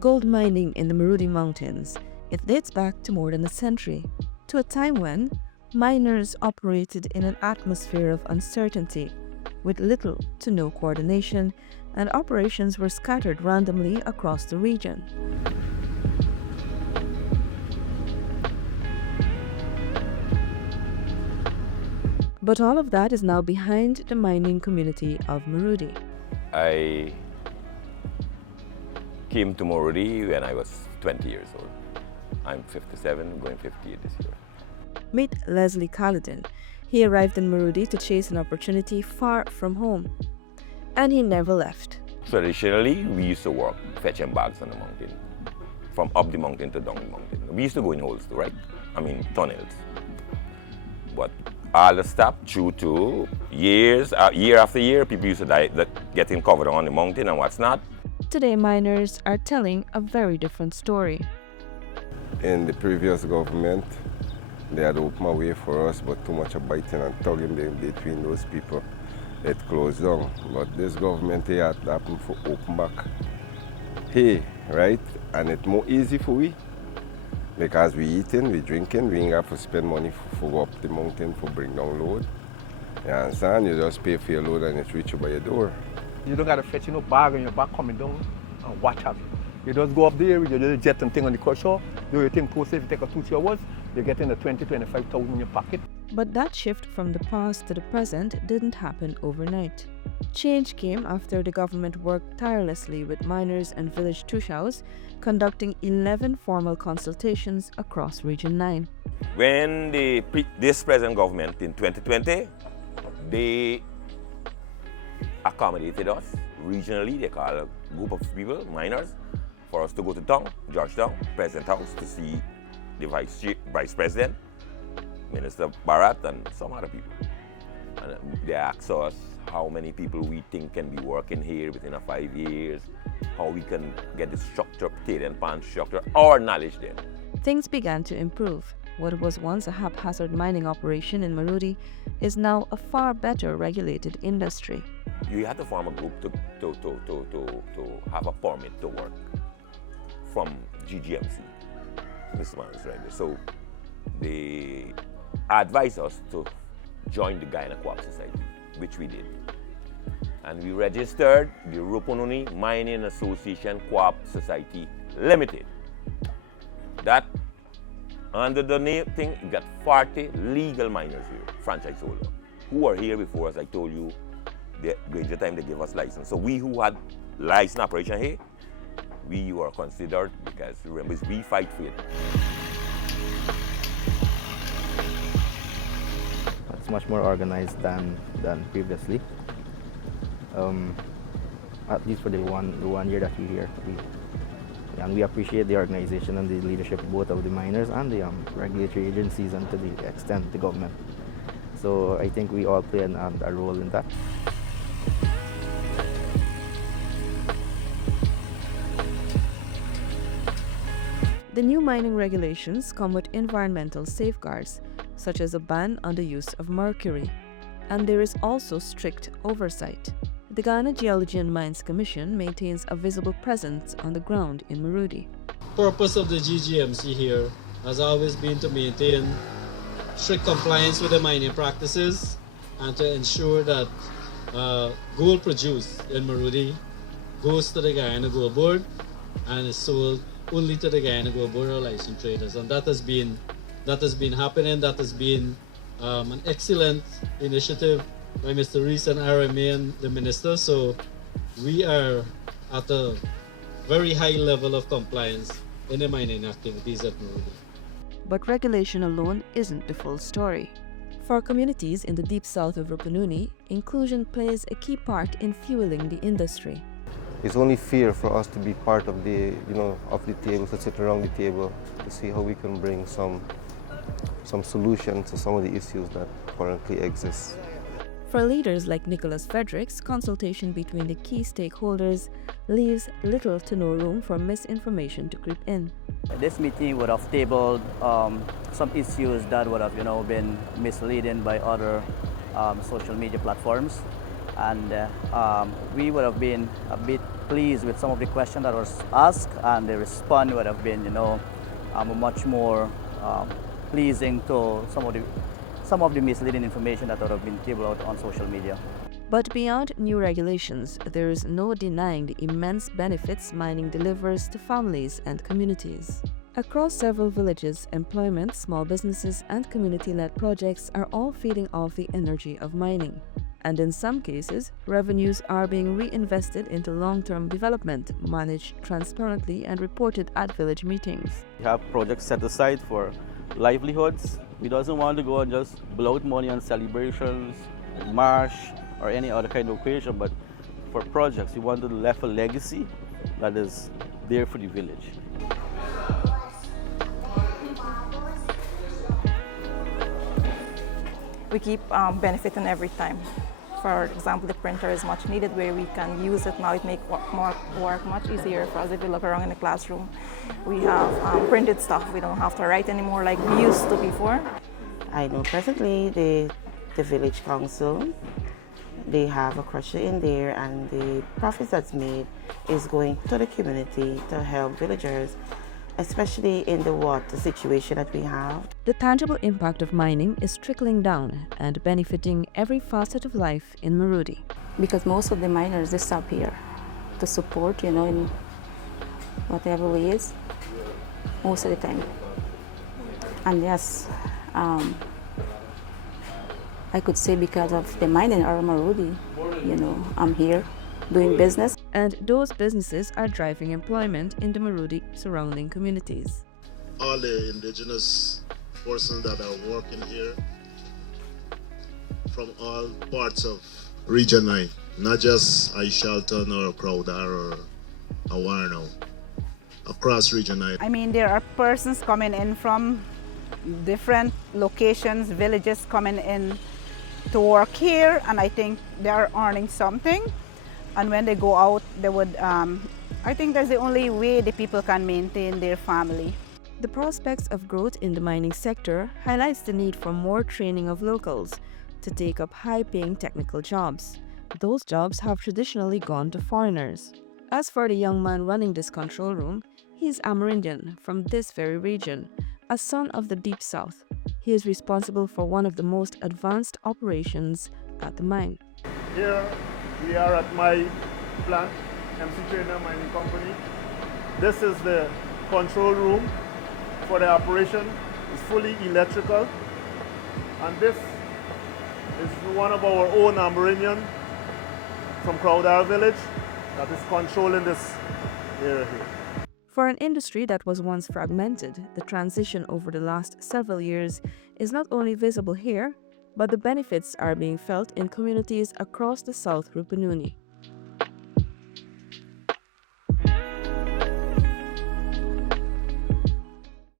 Gold mining in the Marudi Mountains, it dates back to more than a century, to a time when miners operated in an atmosphere of uncertainty, with little to no coordination, and operations were scattered randomly across the region. But all of that is now behind the mining community of Marudi. I came to Marudi when I was 20 years old. I'm 57, going 58 this year. Meet Leslie Caledon. He arrived in Marudi to chase an opportunity far from home. And he never left. Traditionally, we used to work fetching bags on the mountain, from up the mountain to down the mountain. We used to go in holes too, right? I mean, tunnels. But all the stuff due to years, year after year, people used to die getting covered on the mountain and what's not. Today, miners are telling a very different story. In the previous government, they had opened a way for us, but too much of biting and tugging between those people, it closed down. But this government here had happened for open back. Hey, right? And it's more easy for we. Because we eating, we drinking, we ain't have to spend money for go up the mountain for bring down load. You understand? You just pay for your load and it's reach you by your door. You don't got to fetch no bag on your back coming down and what have you. You just go up there, you just jet and thing on the crusher, do your thing, post if you take a 2 hours, you get in the 20,000-25,000 in your pocket. But that shift from the past to the present didn't happen overnight. Change came after the government worked tirelessly with miners and village tushaus, conducting 11 formal consultations across Region 9. When this present government in 2020, they accommodated us regionally. They call a group of people, miners, for us to go to town, Georgetown, President House, to see the Vice President, Minister Bharat, and some other people. And they asked us how many people we think can be working here within 5 years, how we can get the structure, potato and pan structure, our knowledge there. Things began to improve. What was once a haphazard mining operation in Marudi is now a far better regulated industry. You had to form a group to have a permit to work from GGMC. Mr. Man is right there. So they advised us to join the Guyana Co-op Society, which we did. And we registered the Rupununi Mining Association Co-op Society Limited. That, under the name thing, you got 40 legal miners here, franchise holder, who are here before us. I told you, during the time they gave us license. So we who had license operation here, we were considered, because remember, we fight for it. It's much more organized than previously. At least for the one year that we're here. And we appreciate the organization and the leadership both of the miners and the regulatory agencies, and to the extent the government. So I think we all play a role in that. The new mining regulations come with environmental safeguards, such as a ban on the use of mercury. And there is also strict oversight. The Ghana Geology and Mines Commission maintains a visible presence on the ground in Marudi. Purpose of the GGMC here has always been to maintain strict compliance with the mining practices and to ensure that gold produced in Marudi goes to the Guyana Gold Board and is sold only to the Guyana Gold Board or licensed traders. And that has been happening. That has been an excellent initiative by Mr. Rees and RMA and the Minister. So we are at a very high level of compliance in the mining activities at Marudi. But regulation alone isn't the full story. For communities in the deep south of Rupununi, inclusion plays a key part in fueling the industry. It's only fair for us to be part of the, of the table, to sit around the table to see how we can bring some solutions to some of the issues that currently exist. For leaders like Nicholas Fredericks, consultation between the key stakeholders leaves little to no room for misinformation to creep in. This meeting would have tabled some issues that would have been misleading by other social media platforms, And we would have been a bit pleased with some of the questions that was asked, and the response would have been, much more pleasing to some of the misleading information that would have been tabled out on social media. But beyond new regulations, there is no denying the immense benefits mining delivers to families and communities. Across several villages, employment, small businesses, and community-led projects are all feeding off the energy of mining. And in some cases, revenues are being reinvested into long-term development, managed transparently and reported at village meetings. We have projects set aside for livelihoods. We doesn't want to go and just blow out money on celebrations, march, or any other kind of occasion, but for projects, we want to leave a legacy that is there for the village. We keep benefiting every time. For example, the printer is much needed where we can use it now. It makes work much easier for us if we look around in the classroom. We have printed stuff. We don't have to write anymore like we used to before. I know presently the village council, they have a crusher in there, and the profits that's made is going to the community to help villagers, especially in the water situation that we have. The tangible impact of mining is trickling down and benefiting every facet of life in Marudi. Because most of the miners, they stop here to support, in whatever ways, most of the time. And yes, I could say because of the mining or Marudi, I'm here doing business. And those businesses are driving employment in the Marudi surrounding communities. All the indigenous persons that are working here from all parts of Region 9, not just Aishalton or Crowdar or Awarno, across Region 9. I mean, there are persons coming in from different locations, villages coming in to work here, and I think they are earning something. And when they go out, they would, I think that's the only way the people can maintain their family. The prospects of growth in the mining sector highlights the need for more training of locals to take up high-paying technical jobs. Those jobs have traditionally gone to foreigners. As for the young man running this control room, he is Amerindian from this very region, a son of the Deep South. He is responsible for one of the most advanced operations at the mine. Here we are at my plant, MC Trainer Mining Company. This is the control room for the operation. It's fully electrical. And this is one of our own Amerindian from Crowdar village that is controlling this area here. For an industry that was once fragmented, the transition over the last several years is not only visible here, but the benefits are being felt in communities across the South Rupununi.